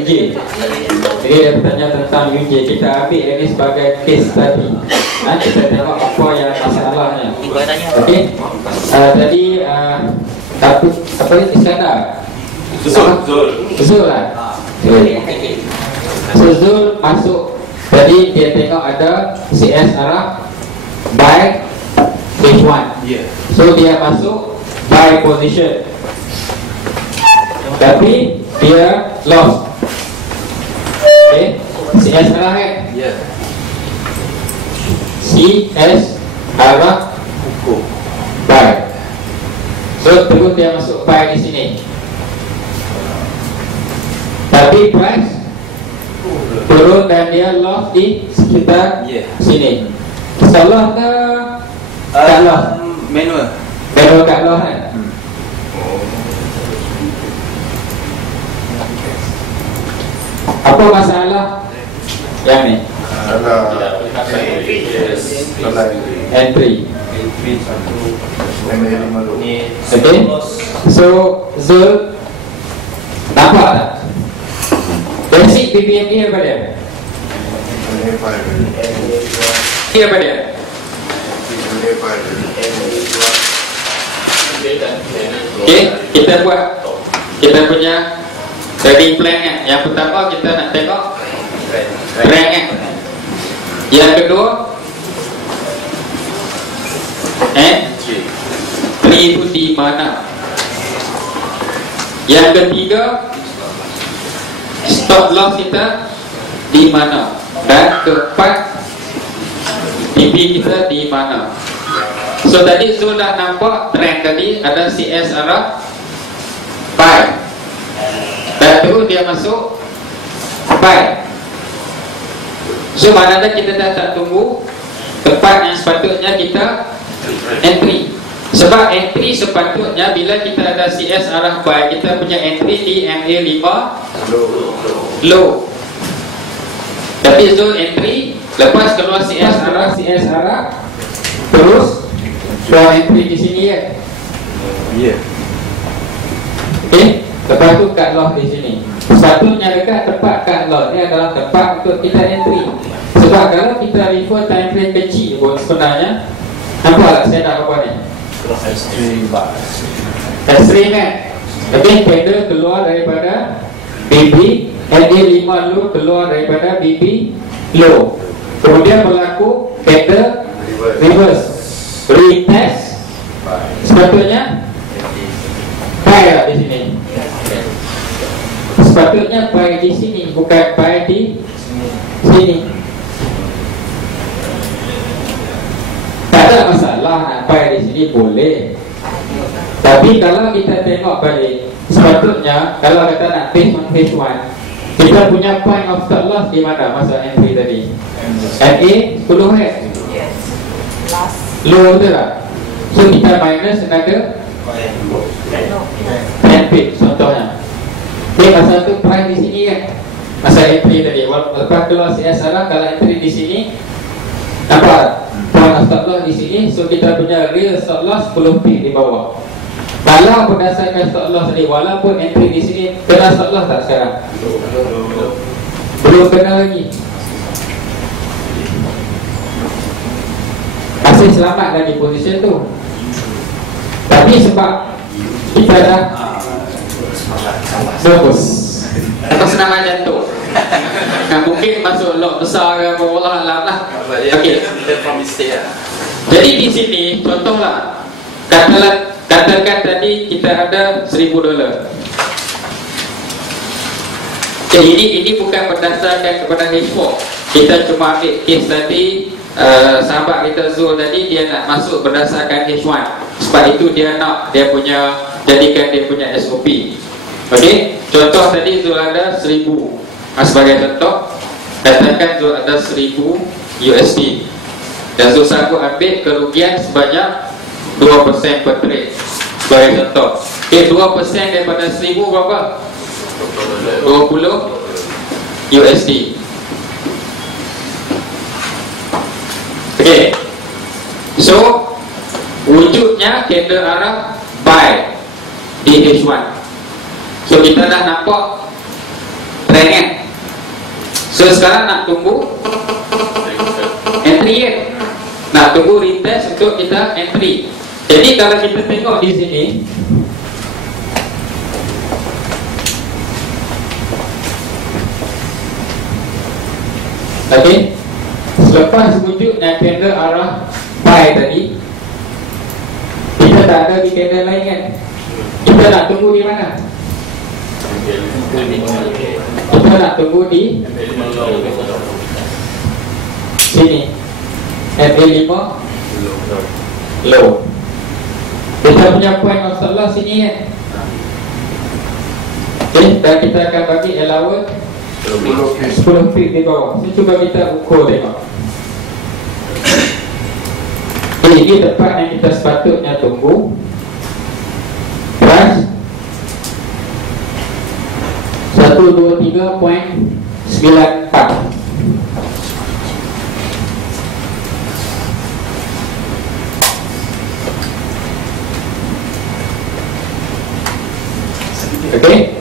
UJ. Jadi dia bertanya tentang UJ. Kita ambil ini sebagai case study. Kita tengok apa yang masalahnya. Okey. Tadi apa ini Iskandar? Zul lah. So Zul masuk. Tadi dia tengok ada CS arah by H1. So dia masuk by position, tapi dia lost. Okay, CS arah kan? CS arah by. So terus dia masuk by di sini, tapi price turun dan dia lost di sekitar sini. Salah ke tak loss? Manual kat loss kan? Apa masalah yang ni? Entry. Okay. So Zul nampak tak? Basic BPM ni apa dia? Ni apa dia? Okay, kita buat kita punya trading plan kan. Yang pertama kita nak tengok rank kan. Yang kedua entry itu di mana. Yang ketiga stop loss kita di mana. Dan keempat DB kita di mana. So tadi Zul dah nampak trend tadi ada CS arah buy, dan terus dia masuk buy. So maknanya kita dah tak tunggu tempat yang sepatutnya kita entry. Sebab entry sepatutnya bila kita ada CS arah buy, kita punya entry di MA5 low. Tapi Zul entry lepas keluar CS arah terus keluar entry di sini kan. Okay, lepas tu cut loss di sini. Sepatutnya dekat tempat cut loss ni adalah tempat untuk kita entry. Sebab kalau kita refer time frame kecil pun sebenarnya, nampak tak saya nak apa ni? Extreme kan. Tapi candle keluar daripada BB, LA5 low keluar daripada BB low. Kemudian berlaku candle reverse, retest. Sepatutnya buy lah di sini. Sepatutnya buy di sini, bukan buy di sini. Tak ada masalah nak buy di sini, boleh. Tapi kalau kita tengok balik, sepatutnya kalau kita nak phase 1 phase 1, kita punya point of stop loss di mana masa entry tadi? MA 10 head low betul tak? So kita minus another 10 pip contohnya. Okay, masa tu price di sini kan, masa entry tadi. Lepas keluar CS arah, kalau entry di sini nampak point of stop loss di sini. So kita punya real stop loss 10 pip di bawah. Kalau berdasarkan stop loss tadi, walaupun entry di sini, kena stop loss tak sekarang? Belum kena lagi. Masih selamat lagi position tu. Tapi sebab kita dah bagus atas nama jantung, mungkin masuk lot besar ke apa, Allah alam lah. Okay. Jadi di sini contohlah, katakan tadi kita ada $1,000. Okay, ini bukan berdasarkan kepada H4. Kita cuma ambil case tadi. Sahabat kita Zul tadi, dia nak masuk berdasarkan H1. Sebab itu dia nak dia punya, jadikan dia punya SOP. Okey, contoh tadi Zul ada 1,000. Sebagai contoh, katakan Zul ada 1,000 USD dan Zul sanggup ambil kerugian sebanyak 2% per trade. Sebagai contoh, okey, 2% daripada 1,000 berapa? 20 USD. Okay. So wujudnya candle arah buy di H1. So kita dah nampak trend kan. So sekarang nak tunggu entry kan, nak tunggu retest untuk kita entry. Jadi kalau kita tengok di sini, okey, selepas wujudnya candle arah buy tadi, kita tak ada di candle lain kan. Kita nak tunggu di mana? Kita nak tunggu di sini, MA5 low. Kita punya point of stop loss sini kan. Okay, dan kita akan bagi allowance 10 pip di bawah. Saya cuba kita ukur tengok. Ini tempat yang kita sepatutnya tunggu. Price 123.94. Okey,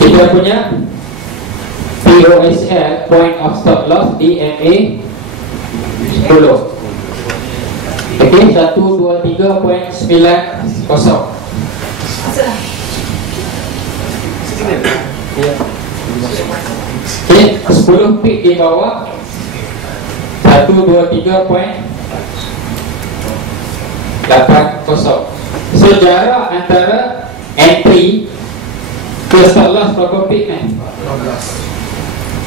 kita punya POSL, point of stop loss, di MA 10. Okey, 123.90. Okey, 10 pip di bawah 123.80. So jarak antara entry ke stop loss berapa pip ni?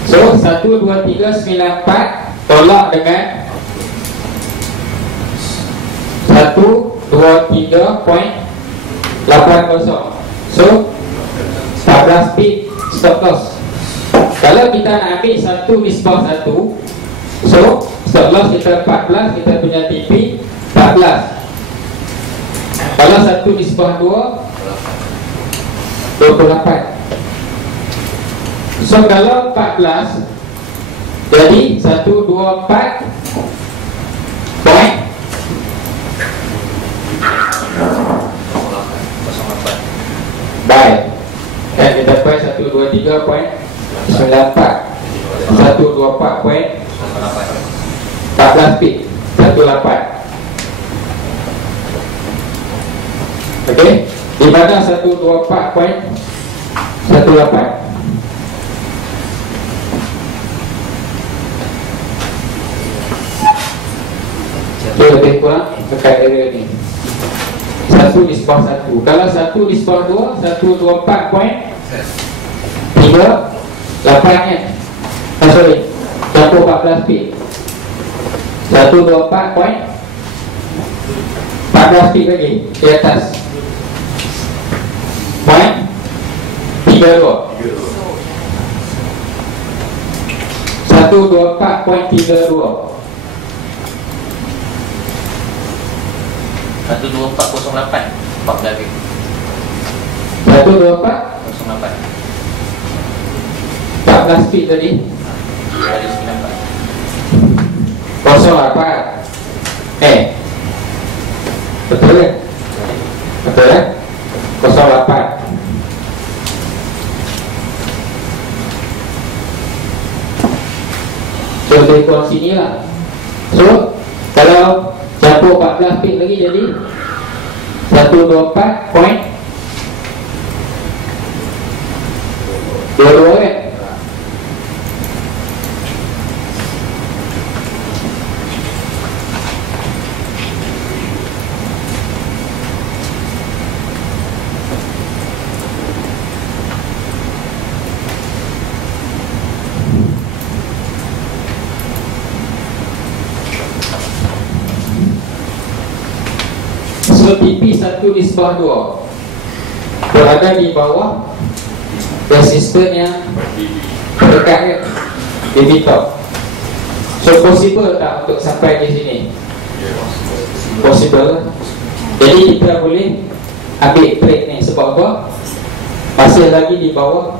So 123.94 tolak dengan 123.80. So 14 pip stop loss. Kalau kita nak ambil satu nisbah satu, so stop loss kita 14, kita punya TP 14. Kalau satu nisbah 2, 28. So kalau 14 jadi 124 point buy. Dan kita buy 123.94, 124 point 14 pip 18. Okey, di mana 124.18. Okay, lebih kurang dekat area ni. Satu nisbah satu. Kalau satu nisbah 2, 124.38 kan? Sorry, 114 pip. 124.14 pip lagi di atas. Point 32. 124.32. 12408 14 pip. 124.08 14 pip tadi. Dari 94. 08. Betul kan? Betul kan? 08. So dari kurang sini lah. So kalau campur 14 pip lagi jadi 124.22 kan? So TP 1 nisbah 2 berada di bawah resisten yang terdekat kan, DB top. So possible tak untuk sampai di sini? Possible. Jadi kita boleh ambil trade ni. Sebab apa? Masih lagi di bawah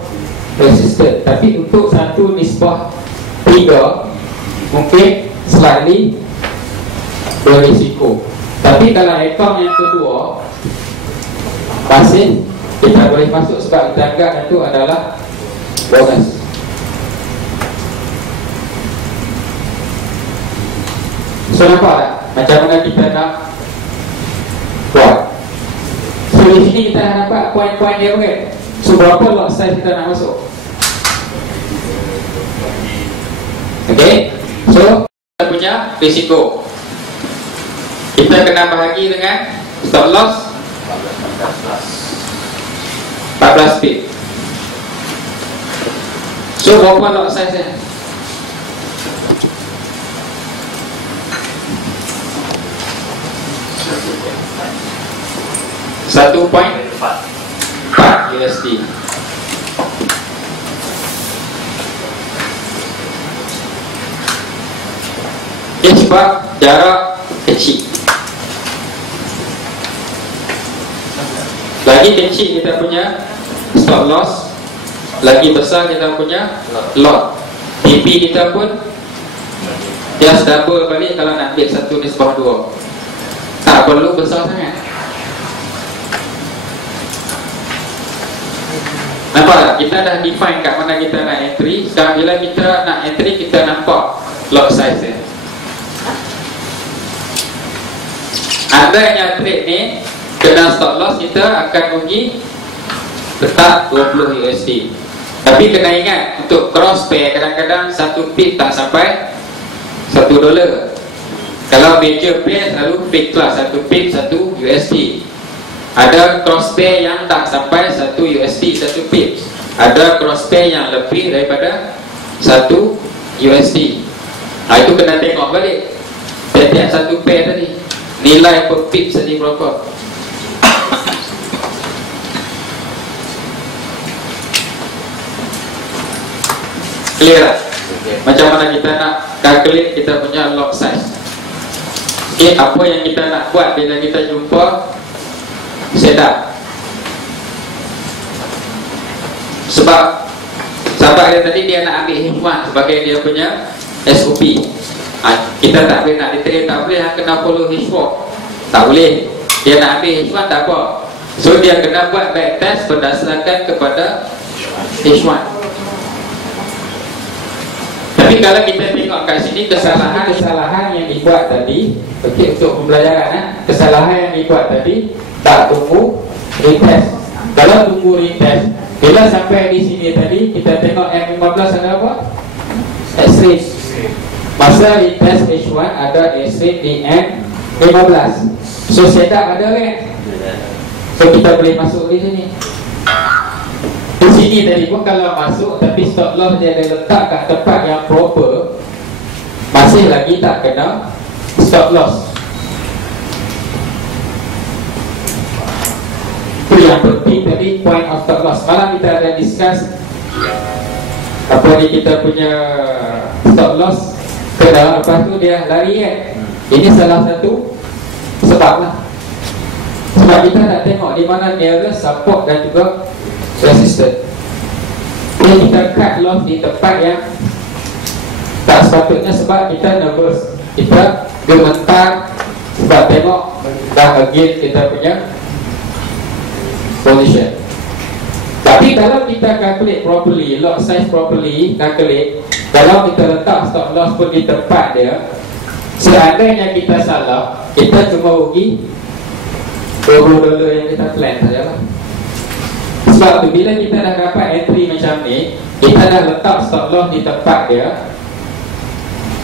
resisten. Tapi untuk 1 nisbah 3 mungkin slightly berisiko. Tapi kalau account yang kedua masih kita boleh masuk sebab kita anggap itu adalah bonus. So nampak tak macam mana kita nak buat? So di sini kita nak dapat poin-poin dia kan. So berapa lot size kita nak masuk? Okay. So kita punya risiko, kita kena bahagi dengan stop loss 14 pip. So berapa lot size dia? $1.4 USD. Dia sebab jarak kecil. Lagi kecil kita punya stop loss, lagi besar kita punya lot. TP kita pun just double balik kalau nak ambil 1/2. Tak perlu besar sangat. Nampak tak? Kita dah define kat mana kita nak entry. Sekarang bila kita nak entry, kita nampak lot size dia. Andainya trade ni kena stop loss, kita akan rugi letak 20 USD. Tapi kena ingat, untuk cross pair kadang-kadang 1 pip tak sampai $1. Kalau major pair selalu fix lah 1 pip 1 USD. Ada cross pair yang tak sampai 1 USD 1 pip. Ada cross pair yang lebih daripada 1 USD. Itu kena tengok balik tiap-tiap 1 pair tadi nilai per pip tadi berapa. Clear tak? Macam mana kita nak calculate kita punya lot size. Okay, apa yang kita nak buat bila kita jumpa setup? Sebab sahabat dia tadi dia nak ambil hikmah sebagai dia punya SOP. Kita tak boleh nak detail, tak boleh kena follow H4. Tak boleh. Dia nak ambil H1 tak apa. So dia kena buat back test berdasarkan kepada H1. Tapi kalau kita tengok kat sini kesalahan yang dibuat tadi, okey, untuk pembelajaran kesalahan yang dibuat tadi tak tunggu retest. Kalau tunggu retest, bila sampai di sini tadi kita tengok M15 ada apa? X-ray. Masa retest H1 ada X-ray di M15. So setup ada kan? So kita boleh masuk di sini. Di sini tadi pun kalau masuk, tapi stop loss dia ada letak kat tempat yang proper, masih lagi tak kena stop loss. Itu yang penting tadi, point of stop loss. Malam kita ada discuss apa ni kita punya stop loss kena, lepas tu dia lari kan. Ini salah satu sebab lah. Sebab kita nak tengok di mana nearest support dan juga resistance. Jadi kita cut loss di tempat yang tak sepatutnya sebab kita nervous, kita gemetar sebab tengok dah again kita punya position. Tapi kalau kita calculate properly, lot size properly calculate, kalau kita letak stop loss pun di tempat dia, seandainya kita salah, kita cuma rugi $20 yang kita plan sajalah. Sebab tu bila kita dah dapat entry macam ni, kita dah letak stop loss di tempat dia,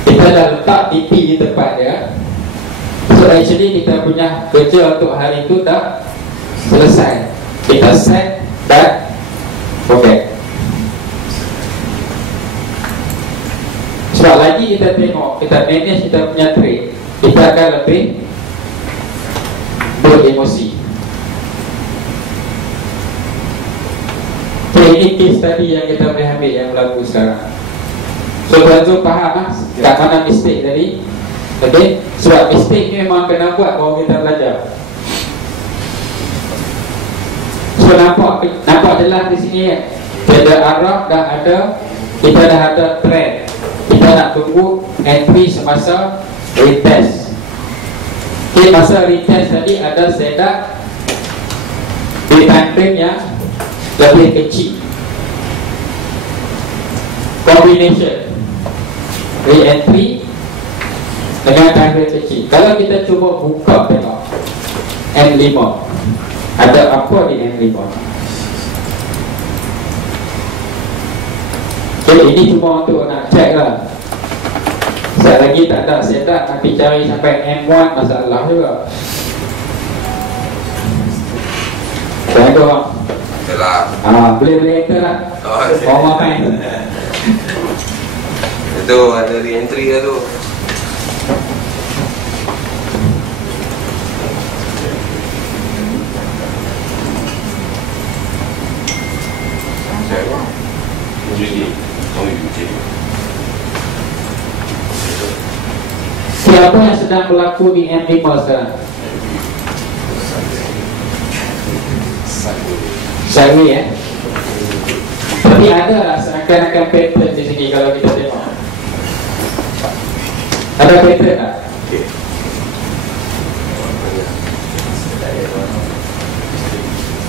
kita dah letak TP di tempat dia. So actually kita punya kerja untuk hari tu dah selesai. Kita set dan forget. Sebab lagi kita tengok, kita manage kita punya trade, kita akan lebih beremosi. So ini case tadi yang kita boleh ambil yang berlaku sekarang. So tuan-tuan faham lah kat mana mistake tadi. Okay? Sebab mistake ni memang kena buat baru kita belajar. So nampak jelas di sini kan? Kita ada arah, dah ada, kita dah ada trend. Kita nak tunggu entry semasa retest. Okay, masa retest tadi ada setup di time frame yang lebih kecil. Combination re-entry dengan time frame kecil. Kalau kita cuba buka tengok N5, ada apa di N5? Okay, ini cuma untuk nak check lah. Sekali lagi tak ada setup, nanti cari sampai M1 masalah juga. Tengok. Boleh enter lah. Mau main. Itu ada re-entry lah tu. Siapa yang sedang berlaku di M5 sekarang? Sideways ya. Tapi ada lah seakan-akan pattern di sini kalau kita tengok. Ada pattern tak?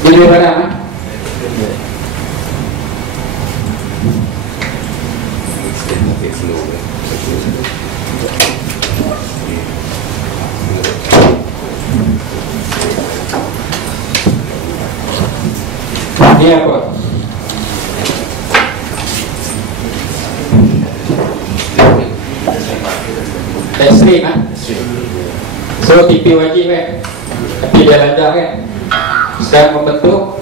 Jadi pada apa? Ini apa? Ekstrim kan? So TP wajib kan? Tapi dia lancar kan? Sekarang membentuk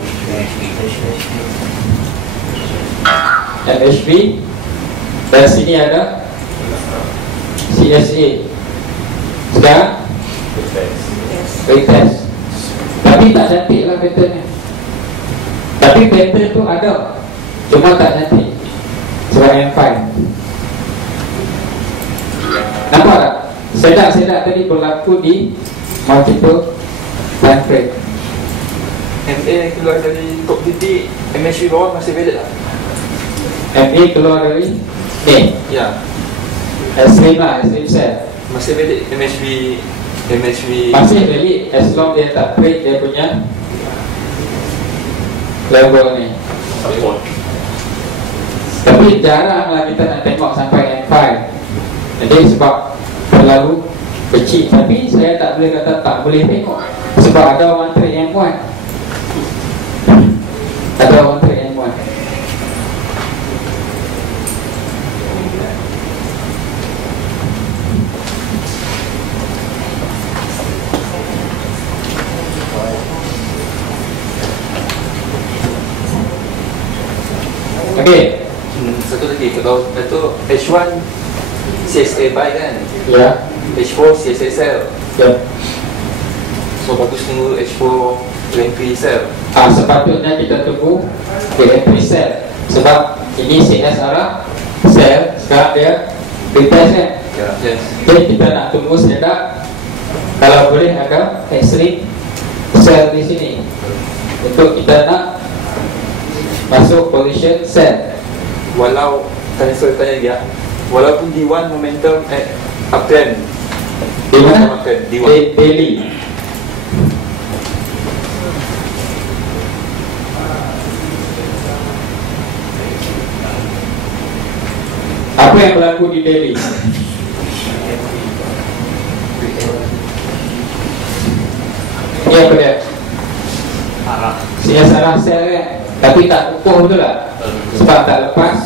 MHB. Dan sini ada CSA. Sekarang retest. Tapi tak cantik lah patternnya. Tapi pattern tu ada, cuma tak cantik. Sebab M5. Nampak tak? Sedak tadi berlaku di multiple time frame. MA yang keluar dari top titik MHB bawah masih valid tak? MA keluar dari ni. Ya, Extreme lah, extreme cell. masih valid MHB Masih valid as long dia tak break dia punya level ni. Tapi jarang lah kita nak tengok sampai M5. Jadi sebab terlalu kecil. Tapi saya tak boleh kata tak boleh tengok, sebab ada one trade M1. Ada one trade M1. Okey. Satu lagi, kalau itu H1 CSA buy kan, Ya. H4 CSA sell. Ya. So bagus tunggu H4 entry sell. Sepatutnya kita tunggu entry sell. Sebab ini CS arah sell. Sekarang dia retest kan. Yes. Jadi kita nak tunggu sejenak. Kalau boleh ada extreme sell di sini untuk kita nak masuk position sell. Walau saya tanya dia, walaupun D1 momentum uptrend, Di mana? D1 Daily. Apa yang berlaku di daily? Ini apa dia? CS arah sell kan? Tapi tak ukur betul tak? Sebab tak lepas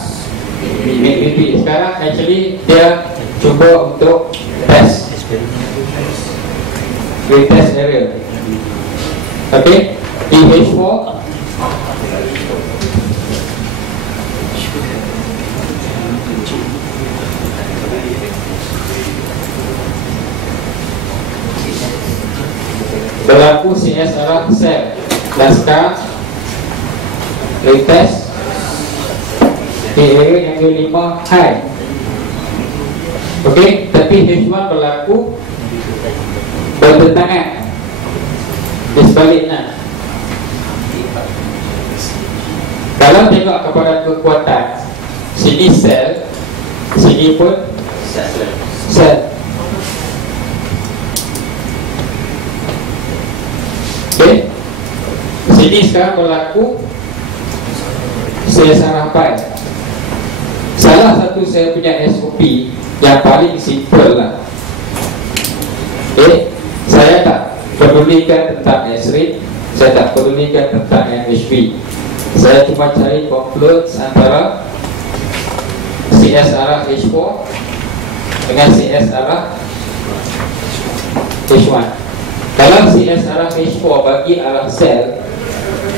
MACD. Sekarang actually dia cuba untuk test retest area. Okay, di H4 berlaku CS arah sell. Dan sekarang retest di area yang 5 high. Okey, tapi H1 berlaku bertentangan di sebaliknya. Kalau tengok kepada kekuatan, sini sell, sini pun sell. Okey, sini sekarang berlaku CS arah buy. Salah satu saya punya SOP yang paling simple lah, Okay, saya tak pedulikan tentang S-rate, saya tak pedulikan tentang NHP. Saya cuma cari confluence antara CS arah H4 dengan CS arah H1. Kalau CS arah H4 bagi arah sel,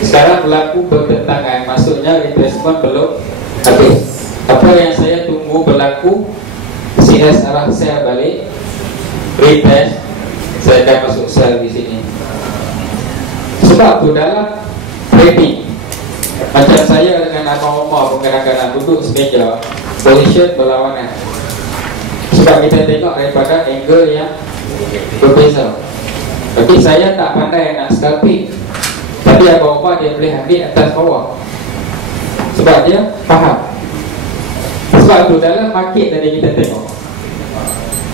sekarang berlaku pertentangan, maksudnya retracement belum habis. Apa yang saya tunggu berlaku, CS arah sel balik, retrace, saya akan masuk sel di sini. Sebab tu dalam trading, macam saya dengan Abang Omar pun kadang-kadang duduk semeja, position berlawanan. Sebab kita tengok daripada angle yang berbeza. Tapi saya tak pandai nak scalping, tapi Abang Omar dia boleh ambil atas bawah, sebab dia faham. Sebab tu dalam market tadi kita tengok,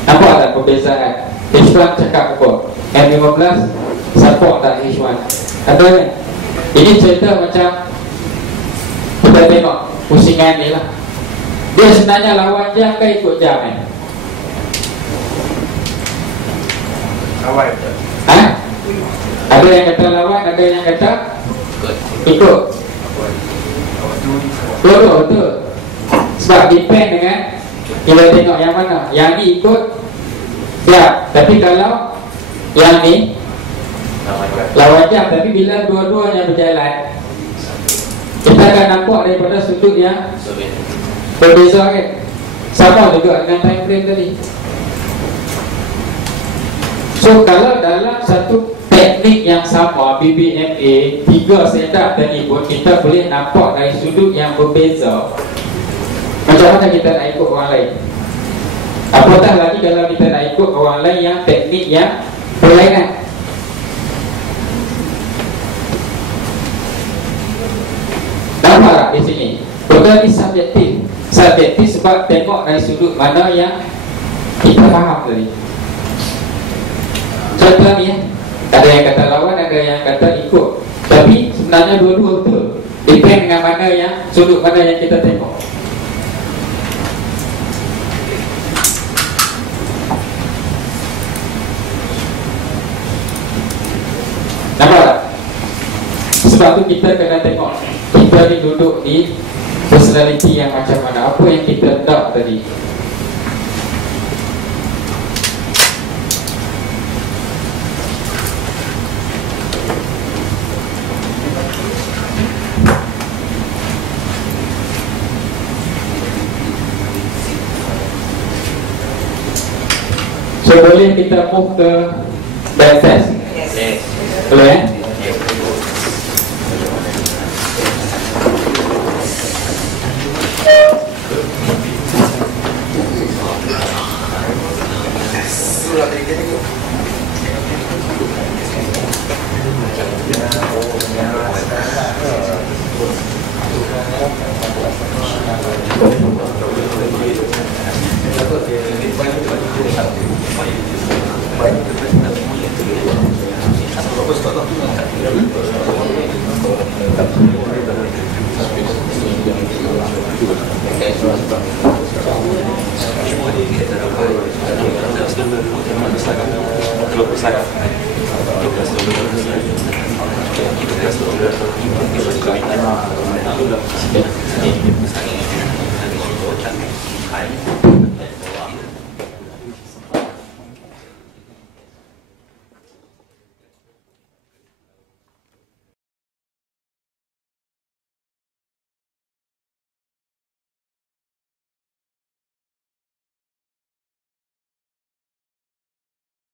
nampak tak perbezaan? H1 cakap apa? M15 support tak H1? Ada kan? Ini cerita macam kita tengok pusingan ni lah. Dia sebenarnya lawan jam ke ikut jam kan? Awal. Ha? Ada yang kata lawan, ada yang kata ikut. Betul. Sebab depend dengan kita tengok yang mana. Yang ni ikut jam, tapi kalau yang ni lawan jam, tapi bila dua-duanya berjalan, kita akan nampak daripada sudut yang berbeza kan. Sama juga dengan time frame tadi. So kalau dalam satu teknik yang sama, BBMA 3 setup tadi pun kita boleh nampak dari sudut yang berbeza, macam mana kita nak ikut orang lain? Apatah lagi kalau kita nak ikut orang lain yang teknik yang berlainan. Nampak tak di sini? Benda ni subjektif. Subjektif sebab tengok dari sudut mana yang kita faham tadi. Contoh ni, ada yang kata lawan, ada yang kata ikut, tapi sebenarnya dua-dua betul. Depend dengan mana yang, sudut mana yang kita tengok. Nampak tak? Sebab tu kita kena tengok kita ni duduk di personality yang macam mana, apa yang kita tak tadi. So boleh kita move ke back test? Yes. Boleh eh?